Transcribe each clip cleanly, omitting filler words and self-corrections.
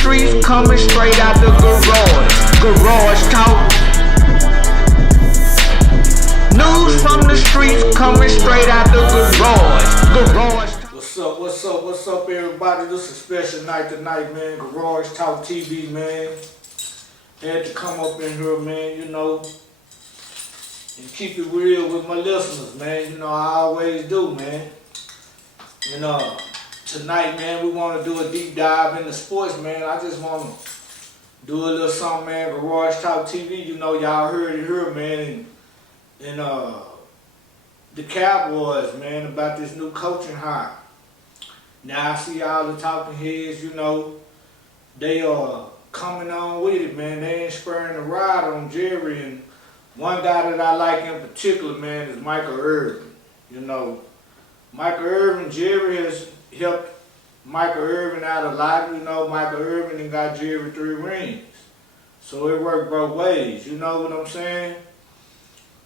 streets, coming straight out the garage. Garage talk. News from the streets, coming straight out the garage. Garage talk. What's up, everybody? This is a special night tonight, man. Garage Talk TV, man. Had to come up in here, man, you know, and keep it real with my listeners, man. You know, I always do, man. And tonight, man, we want to do a deep dive into sports, man. I just want to do a little something, man. Garage Talk TV, you know, y'all heard it here, man. And the Cowboys, man, about this new coaching hire. Now I see all the talking heads, you know, they are coming on with it, man. They ain't spurring the ride on Jerry. And one guy that I like in particular, man, is Michael Irvin. You know, Michael Irvin, Jerry has helped Michael Irvin out a lot. You know, Michael Irvin and got Jerry 3 rings. So it worked both ways, you know what I'm saying?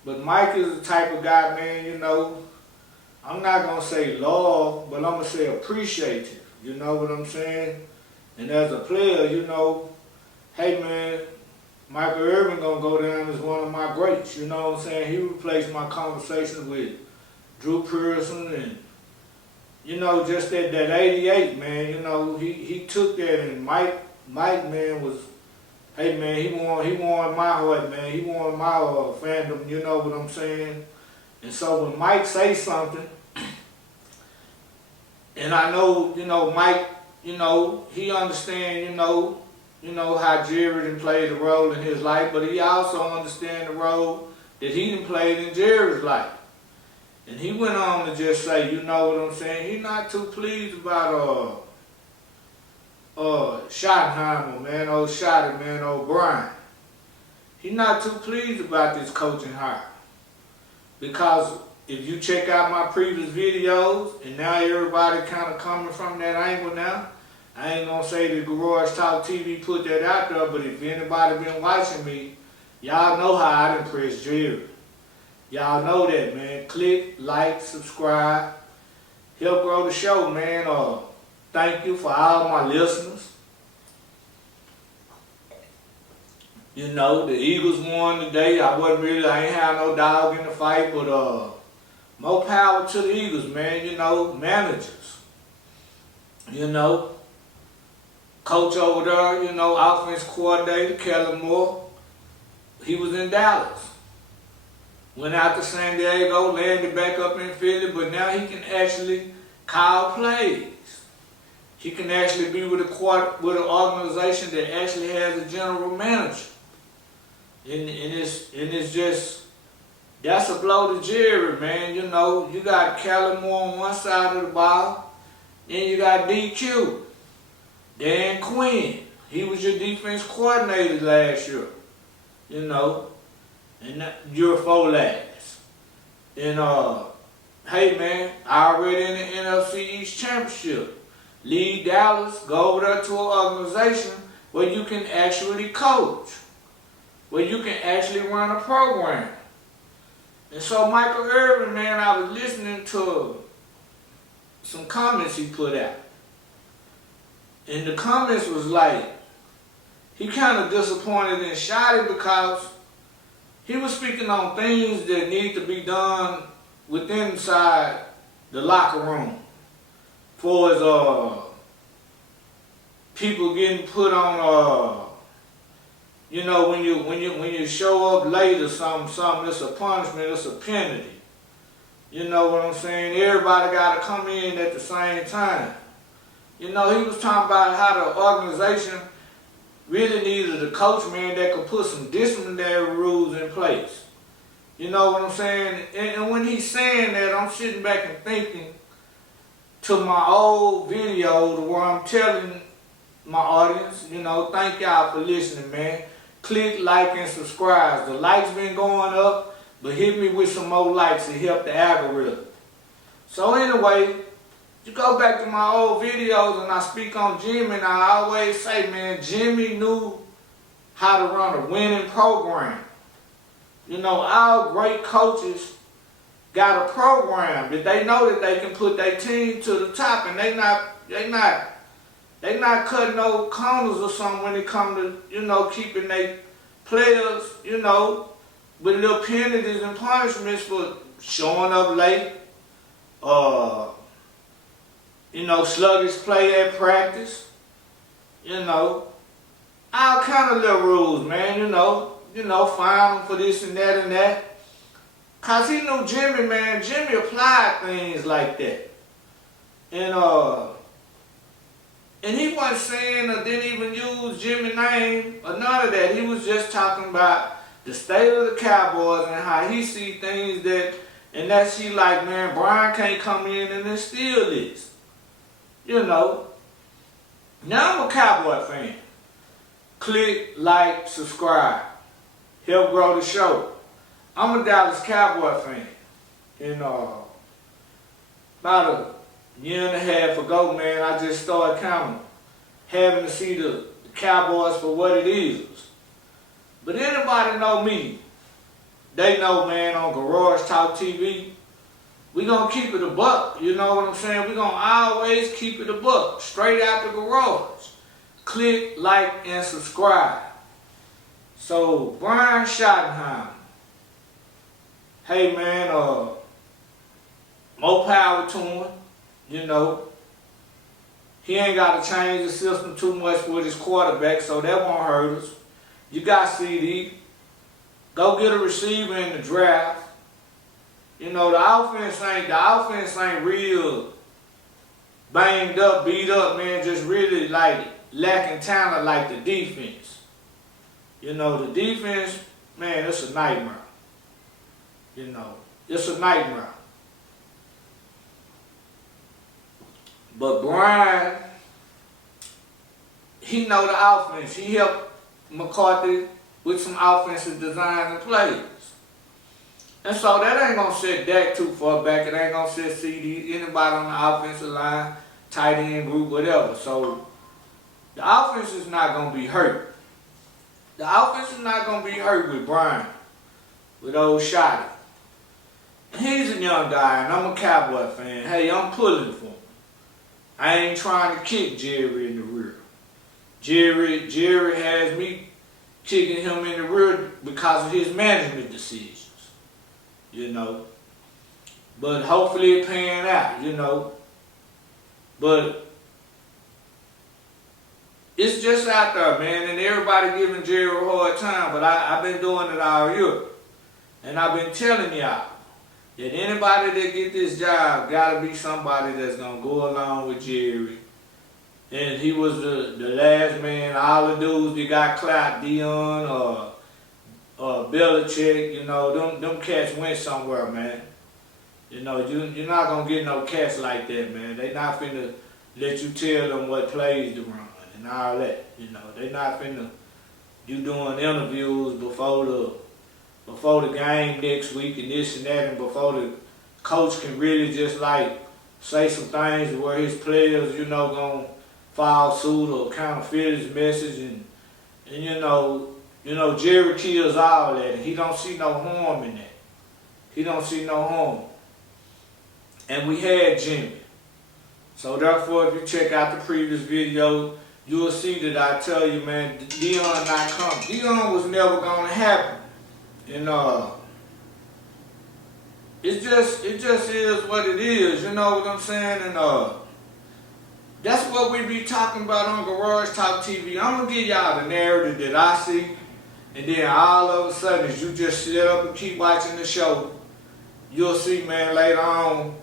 But Mike is the type of guy, man, you know, I'm not going to say loyal, but I'm going to say appreciative. You know what I'm saying? And as a player, you know, hey, man, Michael Irvin going to go down as one of my greats. You know what I'm saying? He replaced my conversation with Drew Pearson and, you know, just that 88, man, you know, he took that, and Mike, man, was, hey, man, he won my heart, man. He won my fandom, you know what I'm saying? And so when Mike says something, and I know, you know, Mike, you know, he understands, you know how Jerry done played a role in his life, but he also understands the role that he done played in Jerry's life. And he went on to just say, you know what I'm saying, he's not too pleased about Schottenheimer, man, old Shotty, man, old Brian. He's not too pleased about this coaching hire. Because if you check out my previous videos, and now everybody kind of coming from that angle now, I ain't going to say that Garage Talk TV put that out there, but if anybody been watching me, y'all know how I impressed Jerry. Y'all know that, man. Click, like, subscribe. Help grow the show, man. Thank you for all my listeners. You know, the Eagles won today. I ain't have no dog in the fight, but more power to the Eagles, man. You know, managers. You know, coach over there, you know, offense coordinator, Kellen Moore, he was in Dallas. Went out to San Diego, landed back up in Philly, but now he can actually call plays. He can actually be with an organization that actually has a general manager. And it's just, that's a blow to Jerry, man. You know, you got Kellen Moore on one side of the ball, then you got DQ, Dan Quinn. He was your defense coordinator last year, you know, and you're 4 last. And hey, man, already in the NFC East Championship. Leave Dallas, go over there to an organization where you can actually coach, where you can actually run a program. And so Michael Irvin, man, I was listening to some comments he put out. And the comments was like, he kind of disappointed in Shotty because he was speaking on things that need to be done within inside the locker room. For as people getting put on, you know, when you show up late or something, it's a punishment, it's a penalty. You know what I'm saying? Everybody got to come in at the same time. You know, he was talking about how the organization really needed a coach, man, that could put some disciplinary rules in place. You know what I'm saying? And when he's saying that, I'm sitting back and thinking to my old video where I'm telling my audience, you know, thank y'all for listening, man. Click, like, and subscribe. The likes been going up, but hit me with some more likes to help the algorithm. So anyway, you go back to my old videos and I speak on Jimmy, and I always say, man, Jimmy knew how to run a winning program. You know, our great coaches got a program that they know that they can put their team to the top, and they They not cutting no corners or something when it come to, you know, keeping their players, you know, with little penalties and punishments for showing up late, you know, sluggish play at practice, you know, all kind of little rules, man, you know, fine them for this and that. Cause he knew Jimmy, man. Jimmy applied things like that. And he wasn't saying or didn't even use Jimmy's name or none of that. He was just talking about the state of the Cowboys and how he see things that, and that's he like, man, Brian can't come in and instill this. You know. Now I'm a Cowboy fan. Click, like, subscribe. Help grow the show. I'm a Dallas Cowboy fan. And about a year and a half ago, man, I just started kind of having to see the Cowboys for what it is. But anybody know me, they know, man, on Garage Talk TV, we gonna keep it a buck. You know what I'm saying? We gonna always keep it a buck. Straight out the garage. Click, like, and subscribe. So, Brian Schottenheimer. Hey, man, more power to him. You know, he ain't got to change the system too much with his quarterback, so that won't hurt us. You got CD. Go get a receiver in the draft. You know, the offense ain't real banged up, beat up, man. Just really like lacking talent like the defense. You know, the defense, man, it's a nightmare. You know, it's a nightmare. But Brian, he know the offense. He helped McCarthy with some offensive design and plays. And so that ain't going to set Dak too far back. It ain't going to set CD, anybody on the offensive line, tight end group, whatever. So the offense is not going to be hurt. The offense is not going to be hurt with Brian, with old Shotty. He's a young guy, and I'm a Cowboy fan. Hey, I'm pulling for him. I ain't trying to kick Jerry in the rear. Jerry has me kicking him in the rear because of his management decisions. You know. But hopefully it pan out, you know. But it's just out there, man, and everybody giving Jerry a hard time, but I've been doing it all year. And I've been telling y'all that anybody that get this job gotta be somebody that's gonna go along with Jerry. And he was the last man. All the dudes that got clout, Dion or Belichick, you know, them cats went somewhere, man. You know, you're not gonna get no cats like that, man. They not finna let you tell them what plays to run and all that. You know, they not finna you doing interviews before the game next week and this and that, and before the coach can really just like say some things where his players, you know, gonna follow suit or kind of fit his message, and you know Jerry kills all that, and he don't see no harm in that. He don't see no harm. And we had Jimmy. So therefore, if you check out the previous video, you'll see that I tell you, man, Dion not coming. Dion was never gonna happen. And it just is what it is, you know what I'm saying? And that's what we be talking about on Garage Talk TV. I'm gonna give y'all the narrative that I see, and then all of a sudden, as you just sit up and keep watching the show, you'll see, man, later on,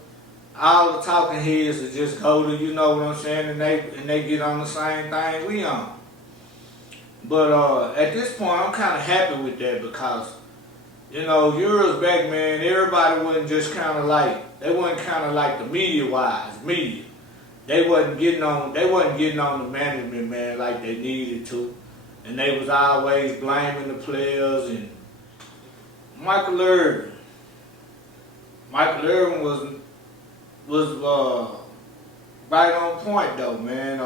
all the talking heads will just go to, you know what I'm saying, and they get on the same thing we on. But at this point, I'm kind of happy with that because, you know, years back, man, everybody wasn't just kind of like, they wasn't kind of like the media. They wasn't getting on the management, man, like they needed to. And they was always blaming the players. And Michael Irvin was right on point though, man.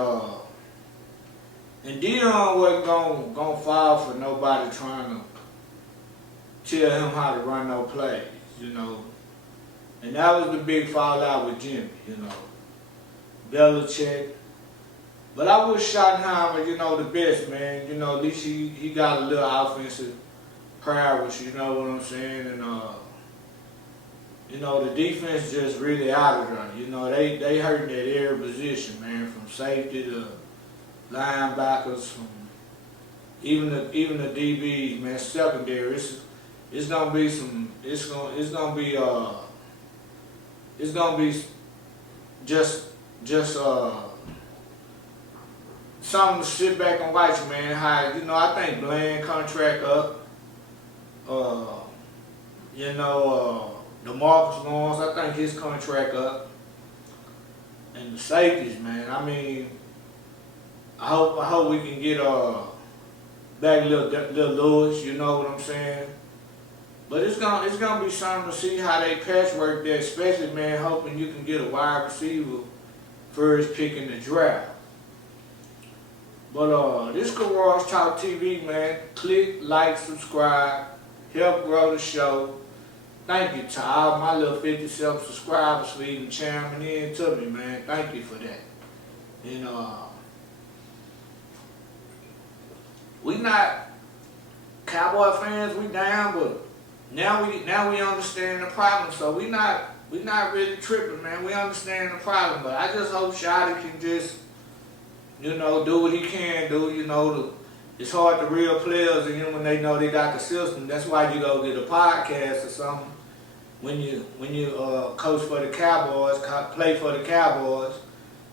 And Dion wasn't gonna fall for nobody trying to tell him how to run no plays, you know. And that was the big fallout with Jimmy, you know. Belichick, But I wish Schottenheimer, you know, the best, man. You know, at least he got a little offensive prowess, you know what I'm saying? And, you know, the defense just really out of there. You know, they hurting at every position, man, from safety to linebackers, from even the DBs, man, secondary. It's gonna be just something to sit back and watch, man. How, you know, I think Bland contract up. You know, DeMarcus Lawrence, I think his contract up. And the safeties, man. I mean, I hope we can get back little Lewis, you know what I'm saying? But it's gonna be something to see how they patchwork that, especially, man, hoping you can get a wide receiver first pick in the draft. But this Garage Talk TV, man, click, like, subscribe, help grow the show. Thank you to all my little 57 subscribers for even chiming in to me, man. Thank you for that. You know, we not Cowboy fans, we down, but now we understand the problem. So we not really tripping, man. We understand the problem, but I just hope Shotty can just, you know, do what he can do. You know, it's hard to real players and when they know they got the system. That's why you go get a podcast or something when you coach for the Cowboys, play for the Cowboys,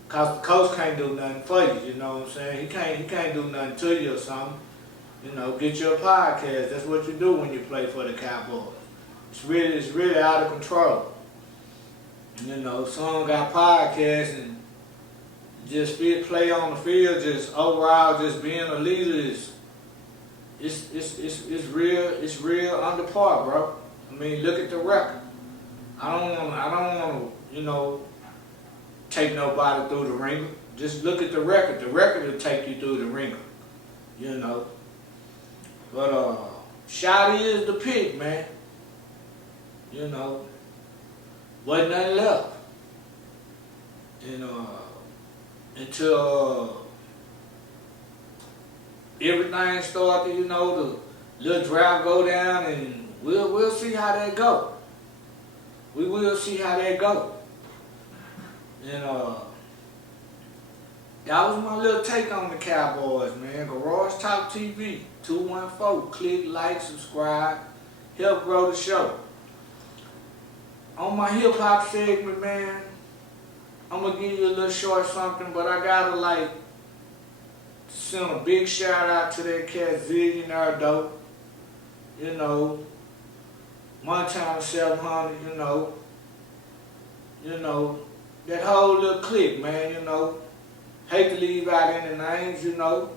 cause the coach can't do nothing for you. You know what I'm saying? He can't do nothing to you or something. You know, get your podcast. That's what you do when you play for the Cowboys. It's really out of control. You know, some got podcasts and just play on the field, just overall, just being a leader it's real under par, bro. I mean, look at the record. I don't want to, you know, take nobody through the ringer. Just look at the record. The record will take you through the ringer. You know. But Shotty is the pick, man. You know. Wasn't nothing left. You know. Until everything started, you know, the little draft go down, and we'll see how that go. We will see how that go. And that was my little take on the Cowboys, man. Garage Talk TV 214. Click, like, subscribe, help grow the show. On my hip hop segment, man, I'm gonna give you a little short something, but I gotta like send a big shout out to that cat Zillionaire Doe. You know, Montana 700. You know, that whole little clique, man. You know, hate to leave out any names, you know,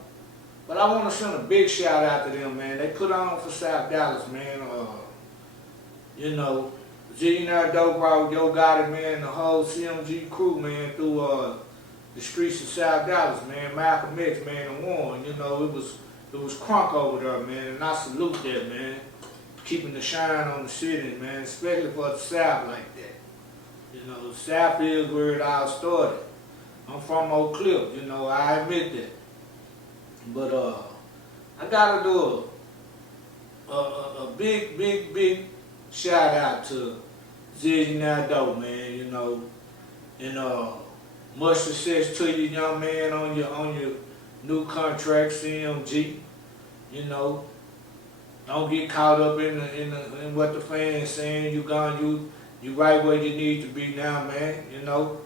but I want to send a big shout out to them, man. They put on for South Dallas, man. You know. Zillionaire Doe brought Yo Gotti, man, the whole CMG crew, man, through the streets of South Dallas, man. Malcolm X, man, the one. You know, it was crunk over there, man, and I salute that, man. Keeping the shine on the city, man, especially for the South like that. You know, the South is where it all started. I'm from Oak Cliff, you know, I admit that. But I gotta do a big shout out to Zillionaire Doe, man, you know, and much success to you, young man, on your new contract, CMG. You know, don't get caught up in what the fans saying. You right where you need to be now, man. You know,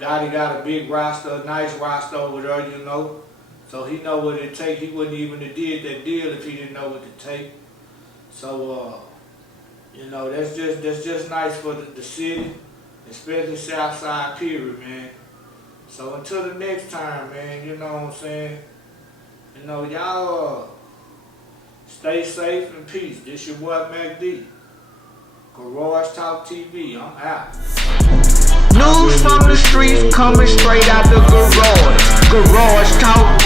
Gotti got a big roster, a nice roster over there, you know, so he know what it take. He wouldn't even have did that deal if he didn't know what it take. So you know, that's just nice for the city, especially Southside period, man. So until the next time, man, you know what I'm saying? You know, y'all stay safe and peace. This your boy Mac D. Garage Talk TV, I'm out. News from the streets coming straight out the garage. Garage Talk